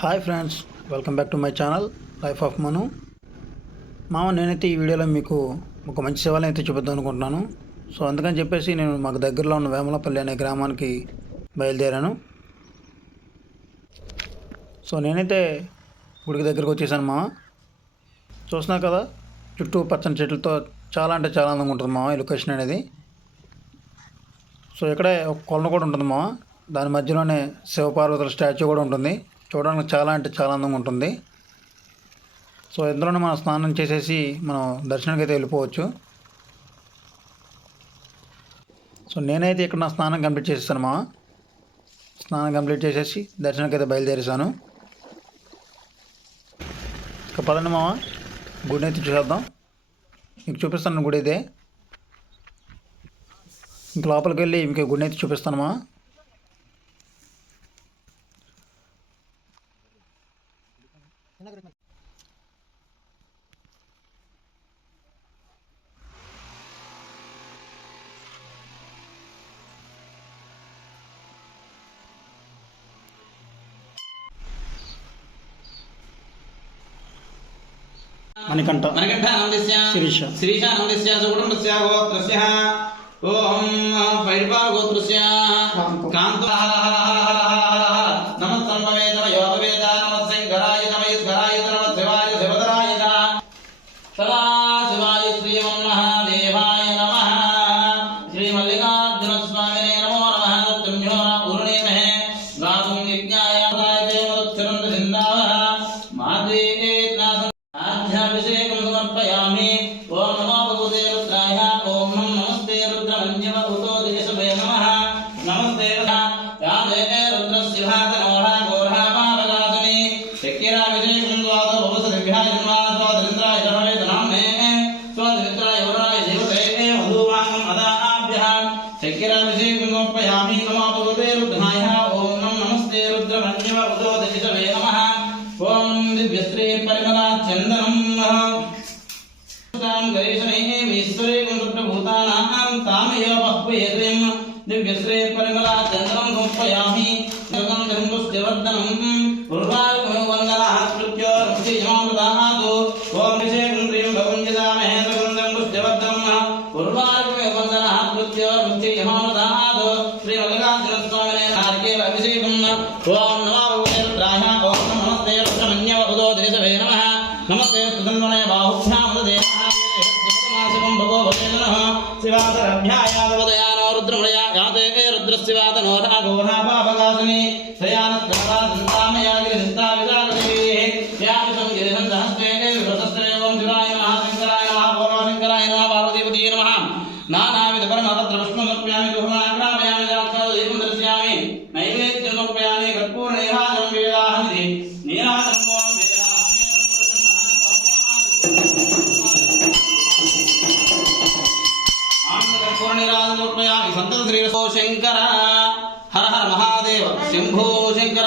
Hi friends, welcome back to my channel life of Manu. నేనైతే ఈ వీడియోలో మీకు ఒక మంచి శివాలయం అయితే చూపిద్దాం అనుకుంటున్నాను. సో అందుకని చెప్పేసి నేను మాకు దగ్గరలో ఉన్న వేమలపల్లి అనే గ్రామానికి బయలుదేరాను. సో నేనైతే గుడికి దగ్గరకు వచ్చేసాను మామ. చూస్తున్నా కదా, చుట్టూ పచ్చని చెట్లతో చాలా అంటే చాలా అందంగా ఉంటుంది మామ ఈ లొకేషన్ అనేది. సో ఇక్కడే ఒక కొలను కూడా ఉంటుంది మామ. దాని మధ్యలోనే శివపార్వతుల స్టాచ్యూ కూడా ఉంటుంది. చూడడానికి చాలా అంటే చాలా అందంగా ఉంటుంది. సో ఇందులోనే మనం స్నానం చేసేసి మనం దర్శనానికి అయితే వెళ్ళిపోవచ్చు. సో నేనైతే ఇక్కడ నా స్నానం కంప్లీట్ చేసేసాను మా. స్నానం కంప్లీట్ చేసేసి దర్శనానికి అయితే బయలుదేరేసాను. ఇక పదండి మామ, గుడిని అయితే చూసేద్దాం. మీకు చూపిస్తాను గుడి అయితే. ఇంక లోపలికి వెళ్ళి ఇంక గుడిని అయితే చూపిస్తాను మా. మణికంఠ శిరీష సుకుటుంబస్య గోత్రస్య ఓం పైర్పాల గోత్రస్య కాంతో నమస్సంభవే తవ యోగవేద నమస్సంకరాయ నమస్కరాయ నమశివాయ శివధరాయ సదా శివాయ శ్రీమన్మహాదేవాయ నమః. శ్రీ మల్లికార్జున స్వామినే నమో నమః. తుమ్యో పూర్ణేమహే గాతుం యజ్ఞాయ మదక్షరం సింధావః మాదే అభిషేకం సమర్పయామి. ఓం నమో భగవతే రుద్రాయ. ఓం నమస్తే రుద్రమన్యవ ఉతో దేశవే నమః. నమస్తే యాదే రుద్రశివాతనోహ గోర్హ పాపగాసని చక్కిరాభిషేకం ద్వాద భవసదిభ్యాయ స్వాదరింద్రాయ ధర్మవేదనామ్నే స్వాదరింద్రాయ వరుణాయ దేవతే మధువాంగం అదాభ్యః చక్కిరాభిషేకం సమర్పయామి. నమో భగవతే రుద్రాయ. ఓం నమస్తే రుద్రమన్యవ ఉతో దేశవే నమః. ఓం దివ్యశ్రీ పరిమళ చందనం దివ్యశ్రీ పరిమళ చందనం సమర్పయామి. పుష్టివర్ధనం ఓం అభిషేకం శ్రీం భగవంజదామహే పుష్టివర్ధనం శ్రీ మల్లికార్జున స్వామినే నారికేల అభిషేకం. ఓం నమో భగవతే రుద్రాయ. ఓం నమస్తే రుద్రమన్యవ ఉదో దేశవే నమః. నమస్తే సుధన్వనయ బాహుభ్యాం దేశమాశివం భగో భవేదనః శివాదరభ్యాయాదవదయానో రుద్రమయ యాతే రుద్రశివాదనో రాఘోహా పాపగాసని శయానస్త్రవాదంతామయాగిరి చింతావిదాగదేః వ్యాపిసం గిరిహం సహస్రే విభ్రతస్రే. ఓం శివాయ నమః. శంకరాయ నమః. భోలాశంకరాయ నమః. పార్వతీపతయే నమః. నానావిధ పరమపత్ర పుష్పం సమర్పయామి. దుహమాగ్రామయామి. సాక్షాత్ దీపం దర్శయామి. నైవేద్యం సమర్పయామి. కర్పూర నీరాజనం వేదాహమితి నీరాజనం ఓం శంకర. హర హర మహాదేవ శంభో శంకర.